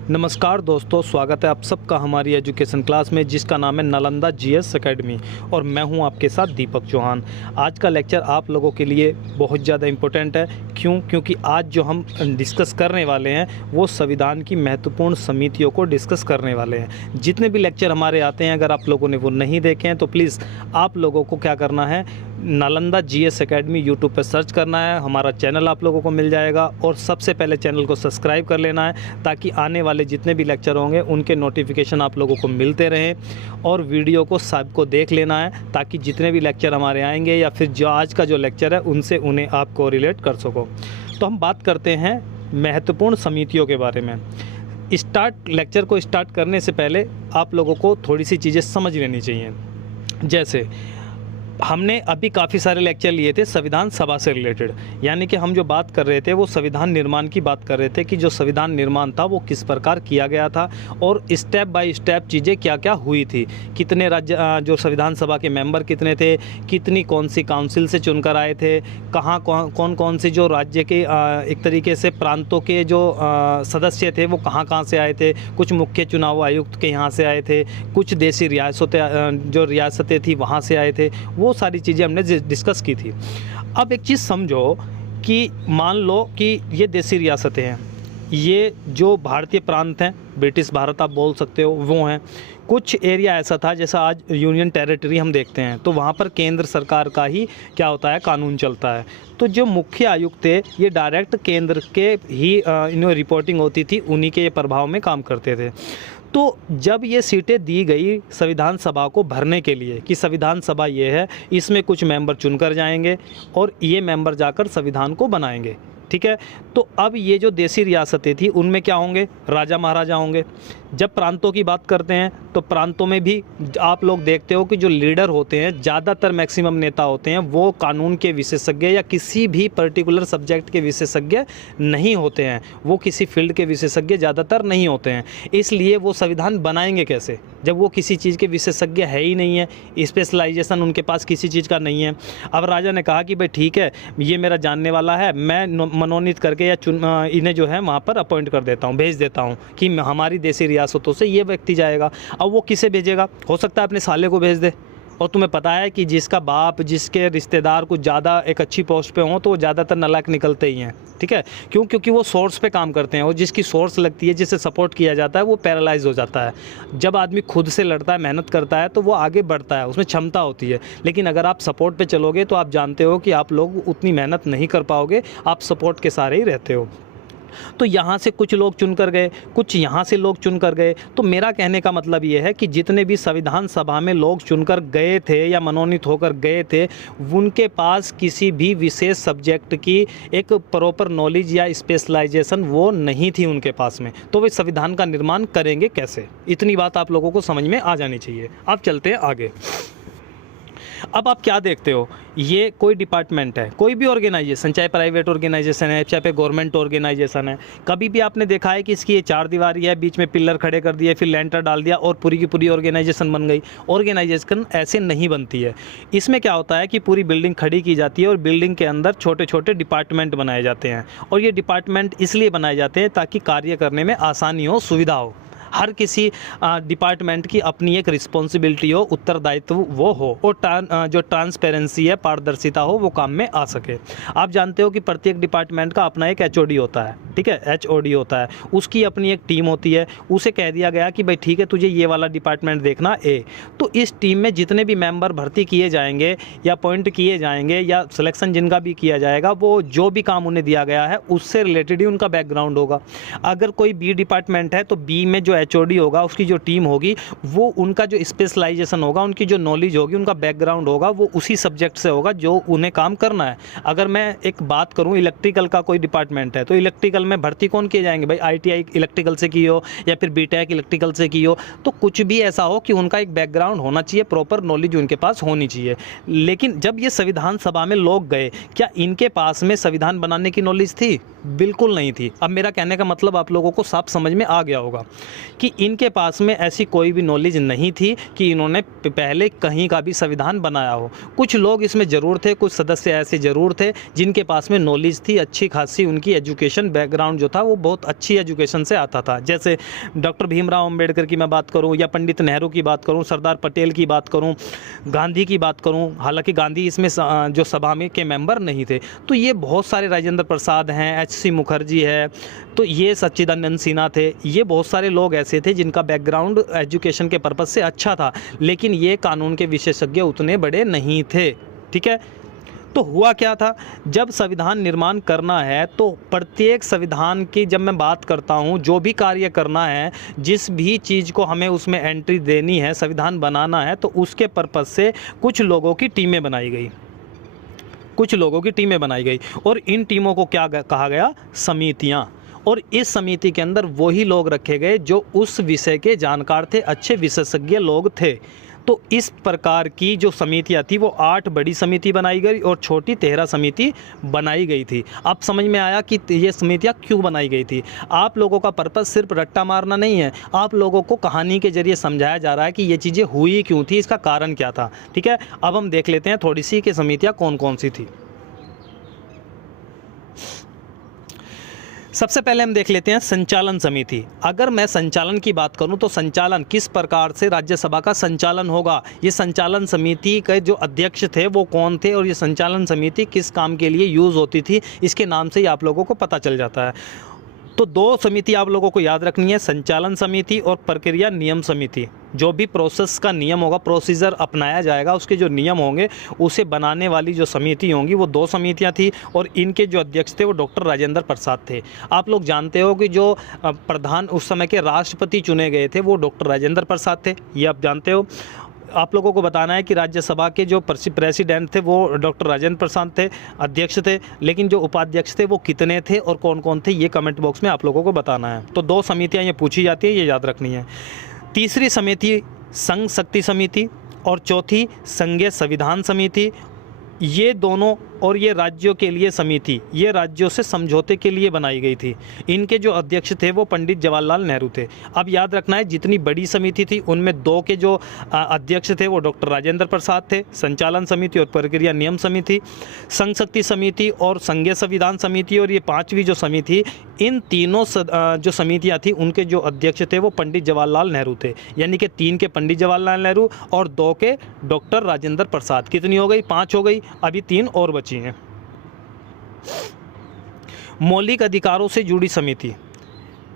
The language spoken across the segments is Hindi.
नमस्कार दोस्तों, स्वागत है आप सबका हमारी एजुकेशन क्लास में जिसका नाम है नालंदा जीएस एकेडमी और मैं हूं आपके साथ दीपक चौहान। आज का लेक्चर आप लोगों के लिए बहुत ज़्यादा इम्पोर्टेंट है। क्योंकि आज जो हम डिस्कस करने वाले हैं वो संविधान की महत्वपूर्ण समितियों को डिस्कस करने वाले हैं। जितने भी लेक्चर हमारे आते हैं, अगर आप लोगों ने वो नहीं देखे हैं तो प्लीज़ आप लोगों को क्या करना है, नालंदा जीएस एकेडमी यूट्यूब पर सर्च करना है। हमारा चैनल आप लोगों को मिल जाएगा और सबसे पहले चैनल को सब्सक्राइब कर लेना है ताकि आने वाले जितने भी लेक्चर होंगे उनके नोटिफिकेशन आप लोगों को मिलते रहें। और वीडियो को सबको देख लेना है ताकि जितने भी लेक्चर हमारे आएंगे या फिर जो आज का जो लेक्चर है उनसे उन्हें आप कोरिलेट कर सको। तो हम बात करते हैं महत्वपूर्ण समितियों के बारे में। लेक्चर को स्टार्ट करने से पहले आप लोगों को थोड़ी सी चीज़ें समझ लेनी चाहिए। जैसे हमने अभी काफ़ी सारे लेक्चर लिए थे संविधान सभा से रिलेटेड, यानी कि हम जो बात कर रहे थे वो संविधान निर्माण की बात कर रहे थे कि जो संविधान निर्माण था वो किस प्रकार किया गया था और स्टेप बाय स्टेप चीज़ें क्या क्या हुई थी, कितने राज्य जो संविधान सभा के मेंबर कितने थे, कितनी कौन सी काउंसिल से चुनकर आए थे, कहाँ कौन सी जो राज्य के एक तरीके से प्रांतों के जो सदस्य थे वो कहाँ से आए थे। कुछ मुख्य चुनाव आयुक्त के यहाँ से आए थे, कुछ देशी रियासतें थी वहाँ से आए थे। वो सारी चीज़ें हमने डिस्कस की थी। अब एक चीज़ समझो कि मान लो कि ये देशी रियासतें हैं, ये जो भारतीय प्रांत हैं, ब्रिटिश भारत आप बोल सकते हो, वो हैं। कुछ एरिया ऐसा था जैसा आज यूनियन टेरिटरी हम देखते हैं तो वहाँ पर केंद्र सरकार का ही क्या होता है, कानून चलता है। तो जो मुख्य आयुक्त थे ये डायरेक्ट केंद्र के ही इन्हें रिपोर्टिंग होती थी, उन्हीं के प्रभाव में काम करते थे। तो जब ये सीटें दी गई संविधान सभा को भरने के लिए कि संविधान सभा ये है, इसमें कुछ मेंबर चुनकर जाएंगे और ये मेंबर जाकर संविधान को बनाएंगे, ठीक है। तो अब ये जो देशी रियासतें थी उनमें क्या होंगे, राजा महाराजा होंगे। जब प्रांतों की बात करते हैं तो प्रांतों में भी आप लोग देखते हो कि जो लीडर होते हैं, ज़्यादातर मैक्सिमम नेता होते हैं, वो कानून के विशेषज्ञ या किसी भी पर्टिकुलर सब्जेक्ट के विशेषज्ञ नहीं होते हैं, वो किसी फील्ड के विशेषज्ञ ज़्यादातर नहीं होते हैं। इसलिए वो संविधान बनाएंगे कैसे जब वो किसी चीज़ के विशेषज्ञ है ही नहीं है, स्पेशलाइजेशन उनके पास किसी चीज़ का नहीं है। अब राजा ने कहा कि भाई ठीक है, ये मेरा जानने वाला है, मैं मनोनीत करके या इन्हें जो है वहाँ पर अपॉइंट कर देता हूँ, भेज देता हूँ कि हमारी देशी रियासतों से ये व्यक्ति जाएगा। अब वो किसे भेजेगा, हो सकता है अपने साले को भेज दे। और तुम्हें पता है कि जिसका बाप, जिसके रिश्तेदार कुछ ज़्यादा एक अच्छी पोस्ट पे हों तो वो ज़्यादातर नालायक निकलते ही हैं, ठीक है। क्योंकि वो सोर्स पे काम करते हैं और जिसकी सोर्स लगती है, जिसे सपोर्ट किया जाता है, वो पैरालाइज हो जाता है। जब आदमी खुद से लड़ता है, मेहनत करता है तो वो आगे बढ़ता है, उसमें क्षमता होती है। लेकिन अगर आप सपोर्ट पे चलोगे तो आप जानते हो कि आप लोग उतनी मेहनत नहीं कर पाओगे, आप सपोर्ट के सहारे ही रहते हो। तो यहाँ से कुछ लोग चुन कर गए, कुछ यहाँ से लोग चुन कर गए। तो मेरा कहने का मतलब ये है कि जितने भी संविधान सभा में लोग चुनकर गए थे या मनोनीत होकर गए थे, उनके पास किसी भी विशेष सब्जेक्ट की एक प्रॉपर नॉलेज या स्पेशलाइजेशन वो नहीं थी उनके पास में। तो वे संविधान का निर्माण करेंगे कैसे, इतनी बात आप लोगों को समझ में आ जानी चाहिए। अब चलते हैं आगे। अब आप क्या देखते हो, ये कोई डिपार्टमेंट है, कोई भी ऑर्गेनाइजेशन, चाहे प्राइवेट ऑर्गेनाइजेशन है, चाहे गवर्नमेंट ऑर्गेनाइजेशन है, कभी भी आपने देखा है कि इसकी ये चार दीवारी है, बीच में पिलर खड़े कर दिए, फिर लेंटर डाल दिया और पूरी की पूरी ऑर्गेनाइजेशन बन गई। ऑर्गेनाइजेशन ऐसे नहीं बनती है। इसमें क्या होता है कि पूरी बिल्डिंग खड़ी की जाती है और बिल्डिंग के अंदर छोटे छोटे डिपार्टमेंट बनाए जाते हैं। और ये डिपार्टमेंट इसलिए बनाए जाते हैं ताकि कार्य करने में आसानी हो, सुविधा हो। हर किसी डिपार्टमेंट की अपनी एक रिस्पॉन्सिबिलिटी हो, उत्तरदायित्व वो हो और जो ट्रांसपेरेंसी है, पारदर्शिता हो, वो काम में आ सके। आप जानते हो कि प्रत्येक डिपार्टमेंट का अपना एक एचओडी होता है, ठीक है, एचओडी होता है, उसकी अपनी एक टीम होती है। उसे कह दिया गया कि भाई ठीक है, तुझे ये वाला डिपार्टमेंट देखना ए। तो इस टीम में जितने भी मेंबर भर्ती किए जाएंगे या अपॉइंट किए जाएंगे या सिलेक्शन जिनका भी किया जाएगा, वो जो भी काम उन्हें दिया गया है उससे रिलेटेड ही उनका बैकग्राउंड होगा। अगर कोई बी डिपार्टमेंट है तो बी में जो एचओडी होगा, उसकी जो टीम होगी, वो उनका जो स्पेशलाइजेशन होगा, उनकी जो नॉलेज होगी, उनका बैकग्राउंड होगा, वो उसी सब्जेक्ट से होगा जो उन्हें काम करना है। अगर मैं एक बात करूं, इलेक्ट्रिकल का कोई डिपार्टमेंट है तो इलेक्ट्रिकल में भर्ती कौन किए जाएंगे, भाई आईटीआई इलेक्ट्रिकल से की हो या फिर बीटेक इलेक्ट्रिकल से की हो। तो कुछ भी ऐसा हो कि उनका एक बैकग्राउंड होना चाहिए, प्रॉपर नॉलेज उनके पास होनी चाहिए। लेकिन जब ये संविधान सभा में लोग गए, क्या इनके पास में संविधान बनाने की नॉलेज थी? बिल्कुल नहीं थी। अब मेरा कहने का मतलब आप लोगों को साफ समझ में आ गया होगा कि इनके पास में ऐसी कोई भी नॉलेज नहीं थी कि इन्होंने पहले कहीं का भी संविधान बनाया हो। कुछ लोग इसमें ज़रूर थे, कुछ सदस्य ऐसे ज़रूर थे जिनके पास में नॉलेज थी, अच्छी खासी उनकी एजुकेशन बैकग्राउंड जो था वो बहुत अच्छी एजुकेशन से आता था। जैसे डॉक्टर भीमराव अम्बेडकर की मैं बात करूँ, या पंडित नेहरू की बात करूँ, सरदार पटेल की बात करूँ, गांधी की बात करूँ। हालांकि गांधी इसमें जो सभा में के मेंबर नहीं थे। तो ये बहुत सारे, राजेंद्र प्रसाद हैं, एच.सी. मुखर्जी है, तो ये सच्चिदानंद सिन्हा थे। ये बहुत सारे लोग ऐसे थे जिनका बैकग्राउंड एजुकेशन के पर्पज़ से अच्छा था, लेकिन ये कानून के विशेषज्ञ उतने बड़े नहीं थे। ठीक है, तो हुआ क्या था, जब संविधान निर्माण करना है तो प्रत्येक संविधान की जब मैं बात करता हूँ, जो भी कार्य करना है, जिस भी चीज़ को हमें उसमें एंट्री देनी है, संविधान बनाना है, तो उसके पर्पज़ से कुछ लोगों की टीमें बनाई गई, कुछ लोगों की टीमें बनाई गई। और इन टीमों को क्या कहा गया, समितियाँ। और इस समिति के अंदर वही लोग रखे गए जो उस विषय के जानकार थे, अच्छे विशेषज्ञ लोग थे। तो इस प्रकार की जो समितियाँ थी वो 8 बड़ी समिति बनाई गई और छोटी 13 समिति बनाई गई थी। अब समझ में आया कि ये समितियाँ क्यों बनाई गई थी। आप लोगों का पर्पस सिर्फ रट्टा मारना नहीं है, आप लोगों को कहानी के जरिए समझाया जा रहा है कि ये चीज़ें हुई क्यों थी, इसका कारण क्या था। ठीक है, अब हम देख लेते हैं थोड़ी सी कि समितियाँ कौन कौन सी थी। सबसे पहले हम देख लेते हैं संचालन समिति। अगर मैं संचालन की बात करूं तो संचालन किस प्रकार से राज्यसभा का संचालन होगा, ये संचालन समिति के जो अध्यक्ष थे वो कौन थे और ये संचालन समिति किस काम के लिए यूज़ होती थी, इसके नाम से ही आप लोगों को पता चल जाता है। तो 2 समिति आप लोगों को याद रखनी है, संचालन समिति और प्रक्रिया नियम समिति। जो भी प्रोसेस का नियम होगा, प्रोसीजर अपनाया जाएगा, उसके जो नियम होंगे उसे बनाने वाली जो समिति होंगी वो 2 समितियां थी और इनके जो अध्यक्ष थे वो डॉक्टर राजेंद्र प्रसाद थे। आप लोग जानते हो कि जो प्रधान उस समय के राष्ट्रपति चुने गए थे वो डॉक्टर राजेंद्र प्रसाद थे, ये आप जानते हो। आप लोगों को बताना है कि राज्यसभा के जो प्रेसिडेंट थे वो डॉक्टर राजेंद्र प्रसाद थे, अध्यक्ष थे, लेकिन जो उपाध्यक्ष थे वो कितने थे और कौन कौन थे, ये कमेंट बॉक्स में आप लोगों को बताना है। तो 2 समितियां ये पूछी जाती है, ये याद रखनी है। तीसरी समिति संघ शक्ति समिति और चौथी संघीय संविधान समिति। ये दोनों और ये राज्यों के लिए समिति, ये राज्यों से समझौते के लिए बनाई गई थी। इनके जो अध्यक्ष थे वो पंडित जवाहरलाल नेहरू थे। अब याद रखना है जितनी बड़ी समिति थी उनमें 2 के जो अध्यक्ष थे वो डॉक्टर राजेंद्र प्रसाद थे, संचालन समिति और प्रक्रिया नियम समिति, संघ शक्ति समिति और संघीय संविधान समिति, और ये 5वीं जो समिति, इन तीनों जो समितियाँ थी उनके जो अध्यक्ष थे वो पंडित जवाहरलाल नेहरू थे। यानी कि 3 के पंडित जवाहरलाल नेहरू और 2 के डॉक्टर राजेंद्र प्रसाद। कितनी हो गई, 5 हो गई, अभी 3 और बची हैं। मौलिक अधिकारों से जुड़ी समिति,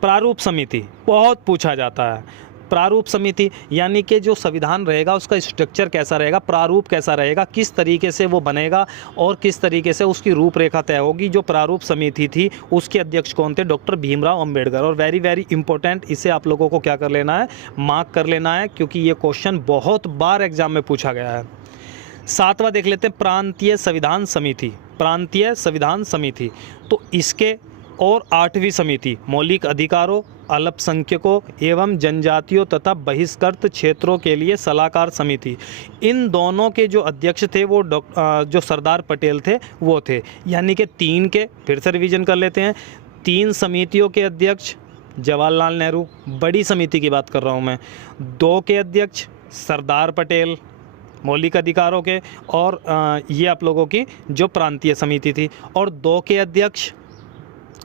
प्रारूप समिति, बहुत पूछा जाता है। प्रारूप समिति यानी कि जो संविधान रहेगा उसका स्ट्रक्चर कैसा रहेगा, प्रारूप कैसा रहेगा, किस तरीके से वो बनेगा और किस तरीके से उसकी रूपरेखा तय होगी। जो प्रारूप समिति थी उसके अध्यक्ष कौन थे, डॉक्टर भीमराव अंबेडकर। और वेरी वेरी इंपॉर्टेंट, इसे आप लोगों को क्या कर लेना है, मार्क कर लेना है, क्योंकि ये क्वेश्चन बहुत बार एग्जाम में पूछा गया है। 7वां देख लेते हैं प्रांतीय संविधान समिति, प्रांतीय संविधान समिति। तो इसके और 8वीं समिति मौलिक अधिकारों, अल्पसंख्यकों एवं जनजातियों तथा बहिष्कृत क्षेत्रों के लिए सलाहकार समिति। इन दोनों के जो अध्यक्ष थे वो जो सरदार पटेल थे वो थे। यानी कि 3 के, फिर से रिवीजन कर लेते हैं, 3 समितियों के अध्यक्ष जवाहरलाल नेहरू, बड़ी समिति की बात कर रहा हूँ मैं, 2 के अध्यक्ष सरदार पटेल मौलिक अधिकारों के, और ये आप लोगों की जो प्रांतीय समिति थी, और 2 के अध्यक्ष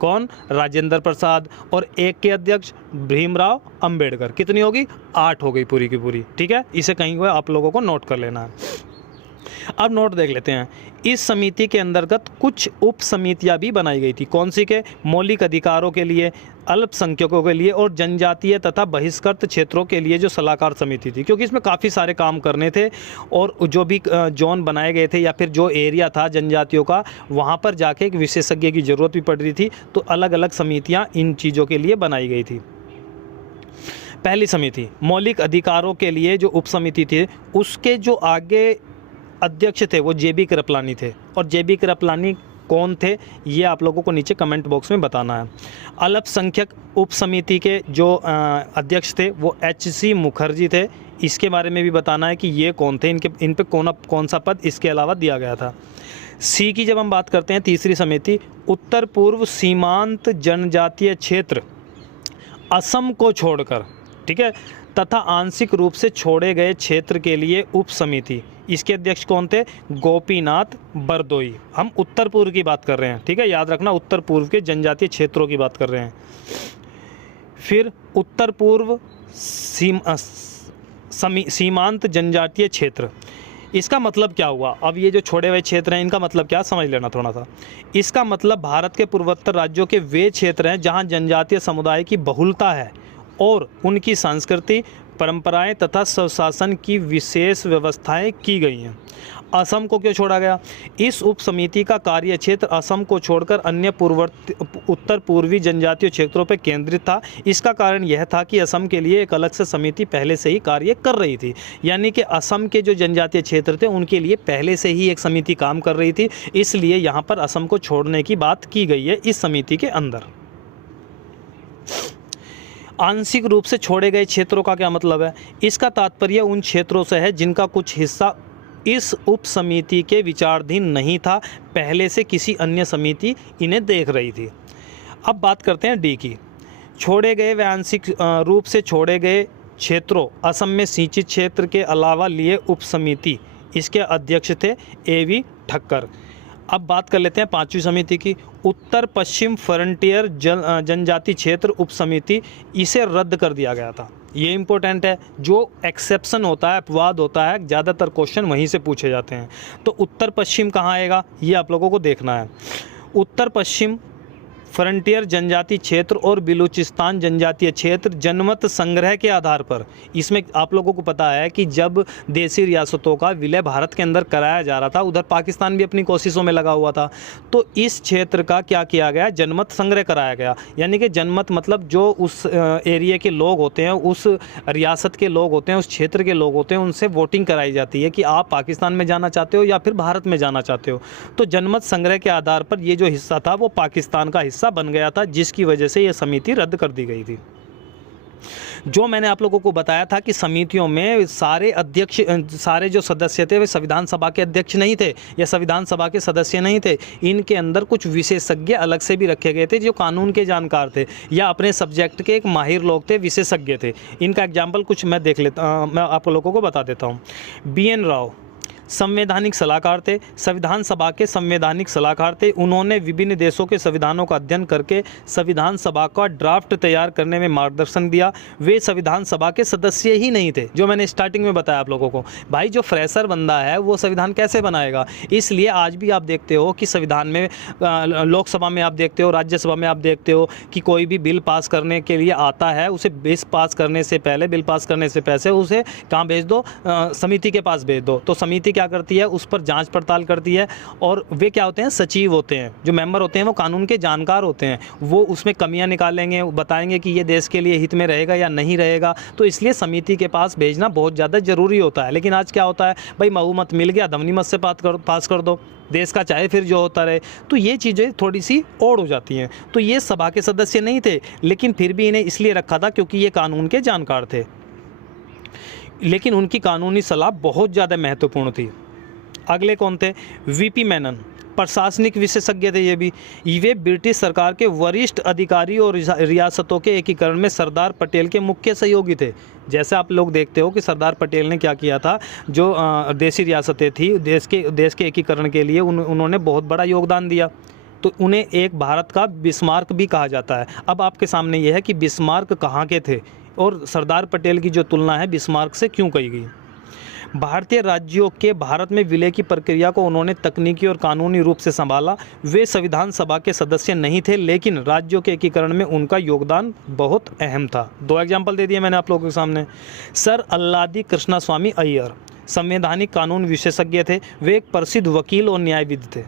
कौन, राजेंद्र प्रसाद, और 1 के अध्यक्ष भीमराव अंबेडकर। कितनी होगी, 8 हो गई पूरी की पूरी। ठीक है, इसे कहीं हुए आप लोगों को नोट कर लेना है। अब नोट देख लेते हैं, इस समिति के अंतर्गत कुछ उप समितियां भी बनाई गई थी। कौन सी के, मौलिक अधिकारों के लिए, अल्पसंख्यकों के लिए और जनजातीय तथा बहिष्कृत क्षेत्रों के लिए जो सलाहकार समिति थी, क्योंकि इसमें काफ़ी सारे काम करने थे और जो भी जोन बनाए गए थे या फिर जो एरिया था जनजातियों का, वहाँ पर जाके एक विशेषज्ञ की ज़रूरत भी पड़ रही थी। तो अलग अलग समितियाँ इन चीज़ों के लिए बनाई गई थी। पहली समिति मौलिक अधिकारों के लिए जो उप समिति थी, उसके जो आगे अध्यक्ष थे वो जे.बी. कृपलानी थे। और जे.बी. कृपलानी कौन थे, ये आप लोगों को नीचे कमेंट बॉक्स में बताना है। अल्पसंख्यक उप समिति के जो अध्यक्ष थे वो एच.सी. मुखर्जी थे। इसके बारे में भी बताना है कि ये कौन थे, इन पे कौन सा पद इसके अलावा दिया गया था। सी की जब हम बात करते हैं, तीसरी समिति, उत्तर पूर्व सीमांत जनजातीय क्षेत्र असम को छोड़कर, ठीक है, तथा आंशिक रूप से छोड़े गए क्षेत्र के लिए उप समिति। इसके अध्यक्ष कौन थे? गोपीनाथ बरदोई। हम उत्तर पूर्व की बात कर रहे हैं, ठीक है, याद रखना, उत्तर पूर्व के जनजातीय क्षेत्रों की बात कर रहे हैं। फिर उत्तर पूर्व सीमांत जनजातीय क्षेत्र, इसका मतलब क्या हुआ? अब ये जो छोड़े हुए क्षेत्र हैं, इनका मतलब क्या, समझ लेना थोड़ा सा। इसका मतलब भारत के पूर्वोत्तर राज्यों के वे क्षेत्र हैं जहां जनजातीय समुदाय की बहुलता है और उनकी संस्कृति, परंपराएं तथा स्वशासन की विशेष व्यवस्थाएं की गई हैं। असम को क्यों छोड़ा गया? इस उप समिति का कार्य क्षेत्र असम को छोड़कर अन्य उत्तर पूर्वी जनजातीय क्षेत्रों पर केंद्रित था। इसका कारण यह था कि असम के लिए एक अलग से समिति पहले से ही कार्य कर रही थी, यानी कि असम के जो जनजातीय क्षेत्र थे उनके लिए पहले से ही एक समिति काम कर रही थी, इसलिए यहाँ पर असम को छोड़ने की बात की गई है इस समिति के अंदर। आंशिक रूप से छोड़े गए क्षेत्रों का क्या मतलब है? इसका तात्पर्य उन क्षेत्रों से है जिनका कुछ हिस्सा इस उप समिति के विचाराधीन नहीं था, पहले से किसी अन्य समिति इन्हें देख रही थी। अब बात करते हैं डी की। छोड़े गए व आंशिक रूप से छोड़े गए क्षेत्रों असम में सिंचित क्षेत्र के अलावा लिए उप समिति, इसके अध्यक्ष थे एवी ठक्कर। अब बात कर लेते हैं पांचवी समिति की, उत्तर पश्चिम फ्रंटियर जनजाति क्षेत्र उप समिति, इसे रद्द कर दिया गया था। ये इंपॉर्टेंट है, जो एक्सेप्शन होता है, अपवाद होता है, ज़्यादातर क्वेश्चन वहीं से पूछे जाते हैं। तो उत्तर पश्चिम कहाँ आएगा, ये आप लोगों को देखना है। उत्तर पश्चिम फ्रंटियर जनजाति क्षेत्र और बलूचिस्तान जनजातीय क्षेत्र जनमत संग्रह के आधार पर, इसमें आप लोगों को पता है कि जब देसी रियासतों का विलय भारत के अंदर कराया जा रहा था, उधर पाकिस्तान भी अपनी कोशिशों में लगा हुआ था, तो इस क्षेत्र का क्या किया गया, जनमत संग्रह कराया गया। यानी कि जनमत मतलब जो उस एरिया के लोग होते हैं, उस रियासत के लोग होते हैं, उस क्षेत्र के लोग होते हैं, उनसे वोटिंग कराई जाती है कि आप पाकिस्तान में जाना चाहते हो या फिर भारत में जाना चाहते हो। तो जनमत संग्रह के आधार पर ये जो हिस्सा था वो पाकिस्तान का हिस्सा बन गया था, जिसकी वजह से यह समिति रद्द कर दी गई थी। जो मैंने आप लोगों को बताया था कि समितियों में सारे अध्यक्ष, सारे जो सदस्य थे वे संविधान सभा के अध्यक्ष नहीं थे या संविधान सभा के सदस्य नहीं थे। इनके अंदर कुछ विशेषज्ञ अलग से भी रखे गए थे जो कानून के जानकार थे या अपने सब्जेक्ट के एक माहिर लोग थे, विशेषज्ञ थे। इनका एग्जाम्पल कुछ मैं देख लेता, मैं आप लोगों को बता देता हूँ। BN राव संवैधानिक सलाहकार थे, संविधान सभा के संवैधानिक सलाहकार थे। उन्होंने विभिन्न देशों के संविधानों का अध्ययन करके संविधान सभा का ड्राफ्ट तैयार करने में मार्गदर्शन दिया। वे संविधान सभा के सदस्य ही नहीं थे, जो मैंने स्टार्टिंग में बताया आप लोगों को। भाई जो फ्रेशर बंदा है वो संविधान कैसे बनाएगा? इसलिए आज भी आप देखते हो कि संविधान में, लोकसभा में आप देखते हो, राज्यसभा में आप देखते हो कि कोई भी बिल पास करने के लिए आता है, उसे बिल पास करने से पहले उसे कहाँ भेज दो? समिति के पास भेज दो। तो समिति क्या करती है, उस पर जांच पड़ताल करती है, और वे क्या होते हैं, सचिव होते हैं। जो मेंबर होते हैं वो कानून के जानकार होते हैं, वो उसमें कमियां निकालेंगे, बताएंगे कि ये देश के लिए हित में रहेगा या नहीं रहेगा। तो इसलिए समिति के पास भेजना बहुत ज़्यादा ज़रूरी होता है। लेकिन आज क्या होता है, भाई बहुमत मिल गया, ध्वनि मत से पास कर दो, देश का चाहे फिर जो होता रहे। तो ये चीज़ें थोड़ी सी ओड हो जाती हैं। तो ये सभा के सदस्य नहीं थे, लेकिन फिर भी इन्हें इसलिए रखा था क्योंकि ये कानून के जानकार थे, लेकिन उनकी कानूनी सलाह बहुत ज़्यादा महत्वपूर्ण थी। अगले कौन थे? VP मेनन, प्रशासनिक विशेषज्ञ थे ये भी। वे ब्रिटिश सरकार के वरिष्ठ अधिकारी और रियासतों के एकीकरण में सरदार पटेल के मुख्य सहयोगी थे। जैसे आप लोग देखते हो कि सरदार पटेल ने क्या किया था, जो देसी रियासतें थी, देश के एकीकरण के लिए उन्होंने बहुत बड़ा योगदान दिया। तो उन्हें एक भारत का बिस्मार्क भी कहा जाता है। अब आपके सामने यह है कि बिस्मार्क कहाँ के थे और सरदार पटेल की जो तुलना है बिस्मार्क से क्यों कही गई। भारतीय राज्यों के भारत में विलय की प्रक्रिया को उन्होंने तकनीकी और कानूनी रूप से संभाला। वे संविधान सभा के सदस्य नहीं थे, लेकिन राज्यों के एकीकरण में उनका योगदान बहुत अहम था। 2 एग्जाम्पल दे दिए मैंने आप लोगों के सामने। सर अल्लादी कृष्णास्वामी अय्यर संवैधानिक कानून विशेषज्ञ थे। वे एक प्रसिद्ध वकील और न्यायविद थे।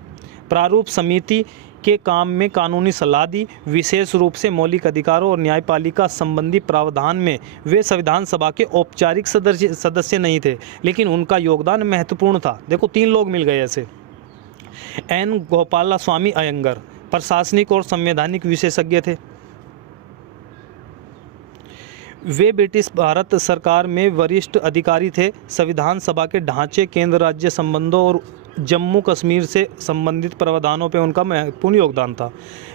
प्रारूप समिति के काम में कानूनी सलाह दी। विशेष रूप से मौलिक अधिकारों और न्यायपालिका संबंधी प्रावधान में वे संविधान सभा के औपचारिक सदस्य नहीं थे, लेकिन उनका योगदान महत्वपूर्ण था। देखो 3 लोग मिल गए ऐसे। N गोपालास्वामी अयंगर प्रशासनिक और संवैधानिक विशेषज्ञ थे। वे ब्रिटिश भारत सरकार में वरिष्ठ अधिकारी थे। संविधान सभा के ढांचे, केंद्र राज्य संबंधों और जम्मू कश्मीर से संबंधित प्रावधानों पर उनका महत्वपूर्ण योगदान था।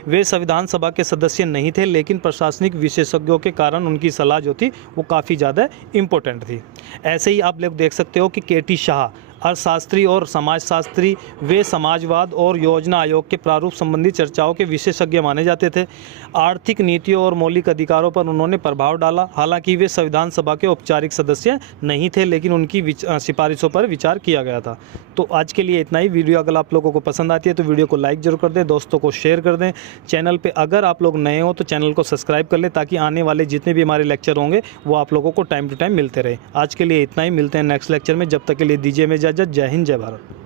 वे संविधान सभा के सदस्य नहीं थे, लेकिन प्रशासनिक विशेषज्ञों के कारण उनकी सलाह जो थी वो काफ़ी ज़्यादा इम्पोर्टेंट थी। ऐसे ही आप लोग देख सकते हो कि के.टी. शाह अर्थशास्त्री और समाजशास्त्री, वे समाजवाद और योजना आयोग के प्रारूप संबंधी चर्चाओं के विशेषज्ञ माने जाते थे। आर्थिक नीतियों और मौलिक अधिकारों पर उन्होंने प्रभाव डाला। हालांकि वे संविधान सभा के औपचारिक सदस्य नहीं थे, लेकिन उनकी सिफारिशों पर विचार किया गया था। तो आज के लिए इतना ही। वीडियो अगर आप लोगों को पसंद आती है तो वीडियो को लाइक जरूर कर दें, दोस्तों को शेयर कर दें। चैनल पर अगर आप लोग नए हो तो चैनल को सब्सक्राइब कर लें, ताकि आने वाले जितने भी हमारे लेक्चर होंगे वो आप लोगों को टाइम टू टाइम मिलते रहे। आज के लिए इतना ही, मिलते हैं नेक्स्ट लेक्चर में। जब तक के लिए दीजिए मैं इजाज़त। जय हिंद, जय भारत।